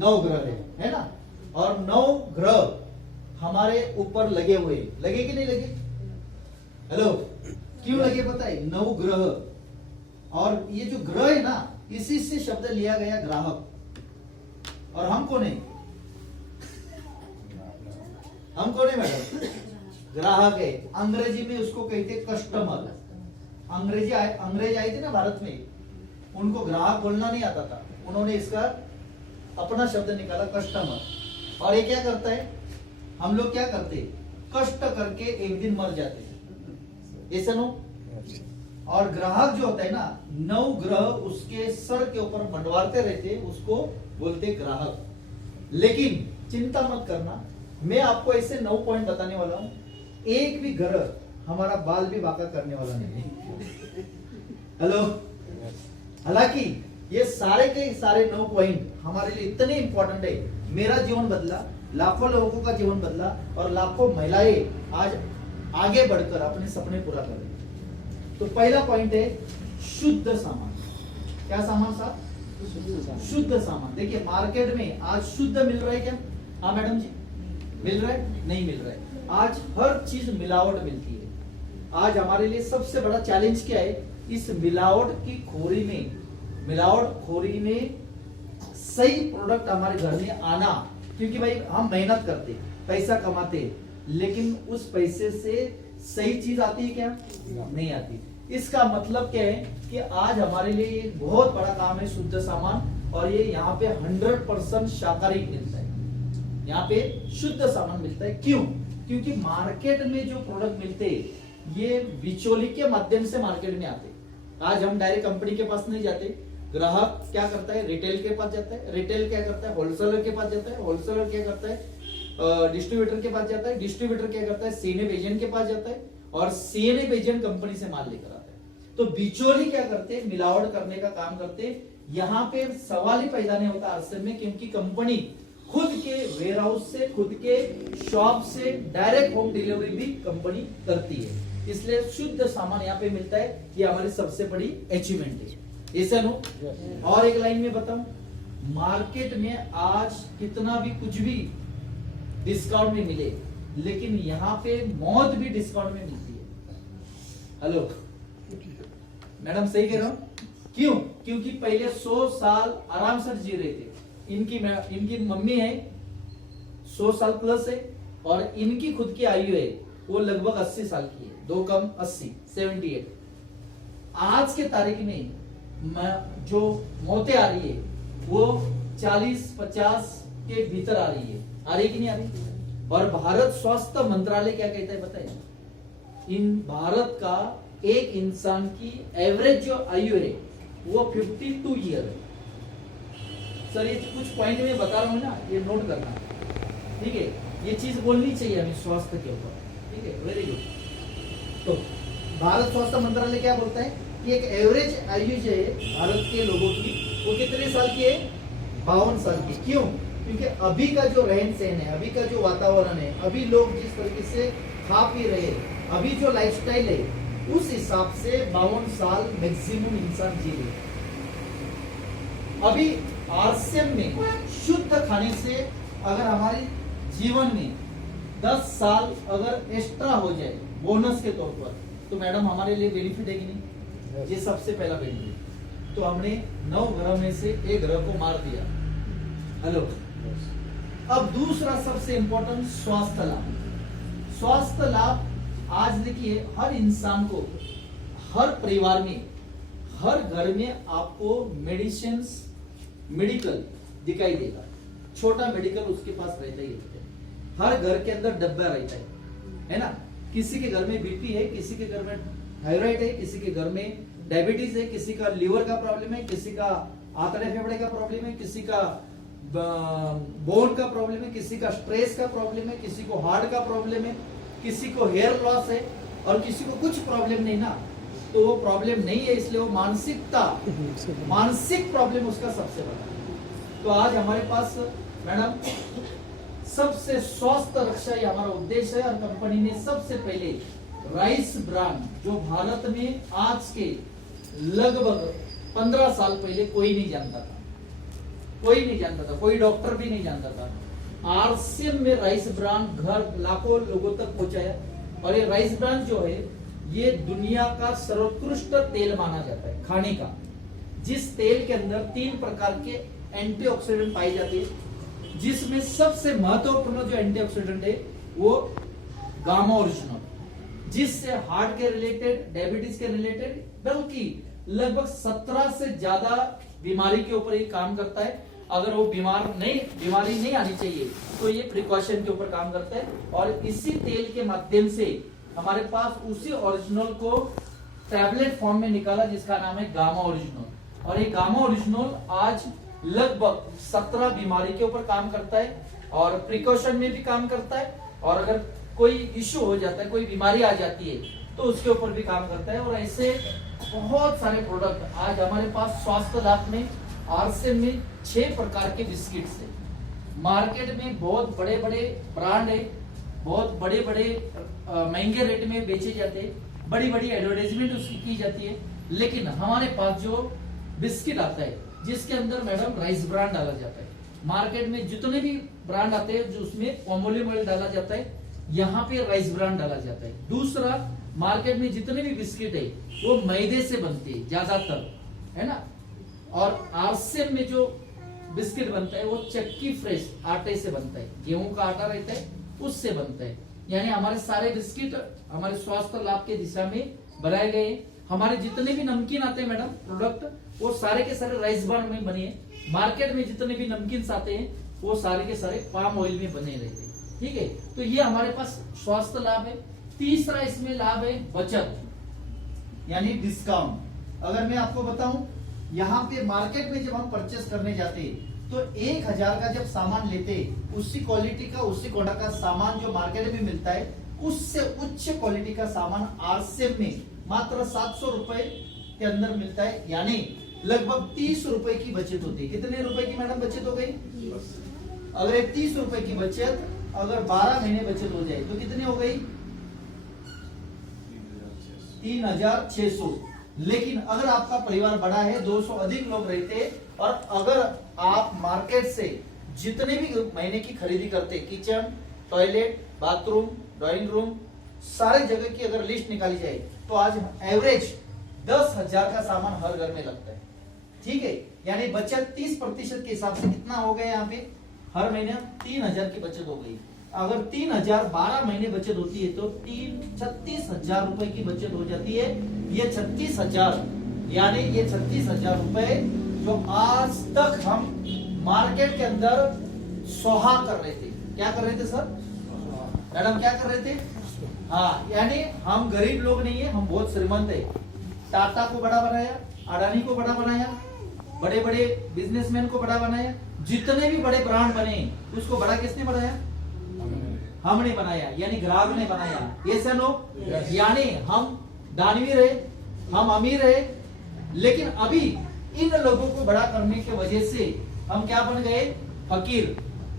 9 ग्रह है ना, और 9 ग्रह हमारे ऊपर लगे हुए, लगे कि नहीं लगे? हेलो, क्यों लगे पता है? 9 ग्रह, और ये जो ग्रह है ना, इसी से शब्द लिया गया ग्राहक। और हम कौन है? हम कौन है मैडम? ग्राहक है। अंग्रेजी में उसको कहते कस्टमर। अंग्रेज आए थे ना भारत में, उनको ग्राहक बोलना नहीं आता था, उन्होंने इसका अपना शब्द निकाला कस्टमर। और ये क्या करता है? हम लोग क्या करते? कष्ट करके एक दिन मर जाते, ऐसा नो? और ग्राहक जो होता है ना, 9 ग्रह उसके सर के ऊपर मंडवारते रहते, उसको बोलते ग्राहक। लेकिन चिंता मत करना, मैं आपको ऐसे 9 पॉइंट बताने वाला हूं, एक भी ग्रह हमारा बाल भी बांका करने वाला नहीं है। हेलो, हालांकि ये सारे के सारे 9 पॉइंट हमारे लिए इतने इंपॉर्टेंट है। मेरा जीवन बदला, लाखों लोगों का जीवन बदला, और लाखों महिलाएं आज आगे बढ़कर अपने सपने पूरा कर रही हैं। तो पहला पॉइंट है शुद्ध सामान। क्या सामान साहब? शुद्ध सामान। देखिए मार्केट में आज शुद्ध मिल रहा है क्या? हाँ मैडम जी, मिल रहा है? नहीं मिल रहा है। आज हर चीज मिलावट मिलती है। आज हमारे लिए सबसे बड़ा चैलेंज क्या है? इस मिलावट की खोरी में, मिलावट खोरी में सही प्रोडक्ट हमारे घर में आना। क्योंकि भाई हम मेहनत करते, पैसा कमाते, लेकिन उस पैसे से सही चीज आती है क्या? नहीं आती। इसका मतलब क्या है कि आज हमारे लिए एक बहुत बड़ा काम है शुद्ध सामान, और ये यहाँ पे 100% शाकाहारी मिलता है, यहाँ पे शुद्ध सामान मिलता है। क्यों? क्योंकि मार्केट में जो प्रोडक्ट मिलते हैं ये बिचौली के माध्यम से मार्केट में आते। आज हम डायरेक्ट कंपनी के पास नहीं जाते, ग्राहक क्या करता है? रिटेल के पास जाता है, रिटेल क्या करता है? होलसेलर के पास जाता है, होलसेलर क्या करता है? डिस्ट्रीब्यूटर के पास जाता है, डिस्ट्रीब्यूटर क्या करता है? सीएनएफ एजेंट के पास जाता है, और सीएनएफ एजेंट कंपनी से माल लेकर आता है। तो बिचौली क्या करते हैं? मिलावट करने का काम करते हैं। यहाँ पे सवाल ही पैदा नहीं होता असल में, क्योंकि कंपनी खुद के वेयर हाउस से, खुद के शॉप से डायरेक्ट होम डिलीवरी भी कंपनी करती है। इसलिए शुद्ध सामान यहाँ पे मिलता है, ये हमारी सबसे बड़ी अचीवमेंट है, ऐसा नो? और एक लाइन में बताऊं, मार्केट में आज कितना भी कुछ भी डिस्काउंट में मिले, लेकिन यहाँ पे मौत भी डिस्काउंट में मिलती है। हेलो मैडम, सही कह रहा हूं? क्यों? क्योंकि पहले 100 साल आराम से जी रहे थे। इनकी मम्मी है 100 साल प्लस है, और इनकी खुद की आयु है वो लगभग 80 साल की है, 2 कम 80, 78। आज के तारीख में जो मौतें आ रही है वो 40-50 के भीतर आ रही है। आ रही कि नहीं आ रही? और भारत स्वास्थ्य मंत्रालय क्या कहता है बताइए? इन भारत का एक इंसान की एवरेज जो आयु है वो 52 ईयर है। सर ये कुछ पॉइंट में बता रहा हूं ना, ये नोट करना, ठीक है? ये चीज बोलनी चाहिए हमें स्वास्थ्य के ऊपर, ठीक है? Very good. तो भारत स्वास्थ्य मंत्रालय क्या बोलता है कि एक एवरेज आयु जो है भारत के लोगों की वो कितने साल की है? 52 साल की। क्यों? क्योंकि अभी का जो रहन सहन है, अभी का जो वातावरण है, अभी लोग जिस तरीके से खा पी रहे हैं, अभी जो लाइफस्टाइल है, उस हिसाब से 52 साल मैक्सिमम इंसान जी रहे। अभी आरसीएम में शुद्ध खाने से अगर हमारे जीवन में 10 साल अगर एक्स्ट्रा हो जाए बोनस के तौर पर, तो मैडम हमारे लिए बेनिफिट है कि नहीं? ये सबसे पहला बेनिफिट। तो हमने 9 ग्रह में से एक ग्रह को मार दिया। हेलो, अब दूसरा सबसे इंपॉर्टेंट स्वास्थ्य लाभ। स्वास्थ्य लाभ आज देखिए हर इंसान को, हर परिवार में, हर घर में आपको मेडिकल दिखाई देगा। छोटा मेडिकल उसके पास रहता ही रहता है। हर घर के अंदर डब्बा रहता है ना? किसी के घर में बीपी है, किसी के घर में थायराइड है, किसी के घर में डायबिटीज है, किसी का लीवर का प्रॉब्लम है, किसी का आंतड़े फेफड़े का प्रॉब्लम है, किसी का बोन का प्रॉब्लम है, किसी का स्ट्रेस का प्रॉब्लम है, किसी को हार्ट का प्रॉब्लम है, किसी को हेयर लॉस है, और किसी को कुछ प्रॉब्लम नहीं ना। तो वो प्रॉब्लम नहीं है, इसलिए वो मानसिक प्रॉब्लम उसका सबसे बड़ा है। तो आज हमारे पास मैडम सबसे स्वस्थ रक्षा ये हमारा उद्देश्य है, और कंपनी ने सबसे पहले राइस ब्रांड, जो भारत में आज के लगभग 15 साल पहले कोई नहीं जानता था, कोई नहीं जानता था, कोई डॉक्टर भी नहीं जानता था। आरसीएम में राइस ब्रान घर लाखों लोगों तक पहुंचाया। और ये राइस ब्रान जो है ये दुनिया का सर्वोत्कृष्ट तेल माना जाता है खाने का, जिस तेल के अंदर 3 प्रकार के एंटीऑक्सीडेंट पाई जाती है, जिसमें सबसे महत्वपूर्ण जो एंटीऑक्सीडेंट है वो गामा ओरिजिनल, जिससे हार्ट के रिलेटेड, डायबिटीज के रिलेटेड, बल्कि लगभग 17 से ज्यादा बीमारी के ऊपर ये काम करता है। अगर वो बीमारी नहीं आनी चाहिए तो ये प्रिकॉशन के ऊपर काम करता है। और इसी तेल के माध्यम से हमारे पास उसी ओरिजिनल को टैबलेट फॉर्म में निकाला जिसका नाम है गामा ओरिजिनल। और ये गामा ओरिजिनल आज लगभग 17 बीमारी के ऊपर काम करता है और प्रिकॉशन में भी काम करता है। और अगर कोई इश्यू हो जाता है, कोई बीमारी आ जाती है तो उसके ऊपर भी काम करता है। और ऐसे बहुत सारे प्रोडक्ट आज हमारे पास स्वास्थ्य लाभ में आरसीएम में 6 प्रकार के बिस्किट्स है। मार्केट में बहुत बड़े बड़े ब्रांड है, बहुत बड़े बड़े महंगे रेट में बेचे जाते हैं, बड़ी बड़ी एडवर्टाइजमेंट उसकी की जाती है। लेकिन हमारे पास जो बिस्किट आता है जिसके अंदर मैडम राइस ब्रांड डाला जाता है, मार्केट में जितने भी ब्रांड आते हैं जो उसमें पॉमोलिन ऑयल डाला जाता है, यहाँ पे राइस ब्रांड डाला जाता है। दूसरा, मार्केट में जितने भी बिस्किट है वो मैदे से बनते हैं ज्यादातर, है ना। और आरसीएम में जो बिस्किट बनता है वो चक्की फ्रेश आटे से बनता है, गेहूं का आटा रहता है उससे बनता है। यानी हमारे सारे बिस्किट हमारे स्वास्थ्य लाभ के दिशा में बनाए गए हैं। हमारे जितने भी नमकीन आते हैं मैडम प्रोडक्ट, वो सारे के सारे राइस ब्रांड में बने हैं। मार्केट में जितने भी नमकीन आते हैं वो सारे के सारे पाम ऑयल में बने रहते हैं। ठीक है, तो ये हमारे पास स्वास्थ्य लाभ है। तीसरा इसमें लाभ है बचत, यानी डिस्काउंट। अगर मैं आपको बताऊं, यहाँ पे मार्केट में जब हम परचेस करने जाते तो 1000 का जब सामान लेते, उसी क्वालिटी का, उसी कोड़ा का सामान जो मार्केट में मिलता है उससे उच्च क्वालिटी का सामान आरसीएम में मात्र 700 रुपए के अंदर मिलता है। यानी लगभग 30 रुपए की बचत होती है। कितने रुपए की मैडम बचत हो गई? अगर एक 30 रुपए की बचत अगर 12 महीने बचत हो जाए तो कितनी हो गई? 3600। लेकिन अगर आपका परिवार बड़ा है, 200 अधिक लोग रहते, और अगर आप मार्केट से जितने भी महीने की खरीदी करते, kitchen, toilet, bathroom, drawing room, सारे जगह की अगर लिस्ट निकाली जाए तो आज एवरेज 10,000 का सामान हर घर में लगता है। ठीक है, यानी बचत 30% के हिसाब से कितना हो गया? यहाँ पे हर महीने 3000 की बचत हो गई। अगर 3000 12 महीने बचत होती है तो 36,000 रुपए की बचत हो जाती है। ये 36,000 यानी ये 36,000 रुपए जो आज तक हम मार्केट के अंदर सोहा कर रहे थे। क्या कर रहे थे सर? मैडम क्या कर रहे थे? हाँ, यानी हम गरीब लोग नहीं है, हम बहुत श्रीमंत है। टाटा को बड़ा बनाया, अडानी को बड़ा बनाया, बड़े बड़े बिजनेसमैन को बड़ा बनाया, जितने भी बड़े ब्रांड बने उसको बड़ा किसने बनाया? हमने बनाया, यानी ग्राहक ने बनाया। ये सर लोग, यानी हम दानवीर है, हम अमीर है, लेकिन अभी इन लोगों को बड़ा करने की वजह से हम क्या बन गए? फकीर।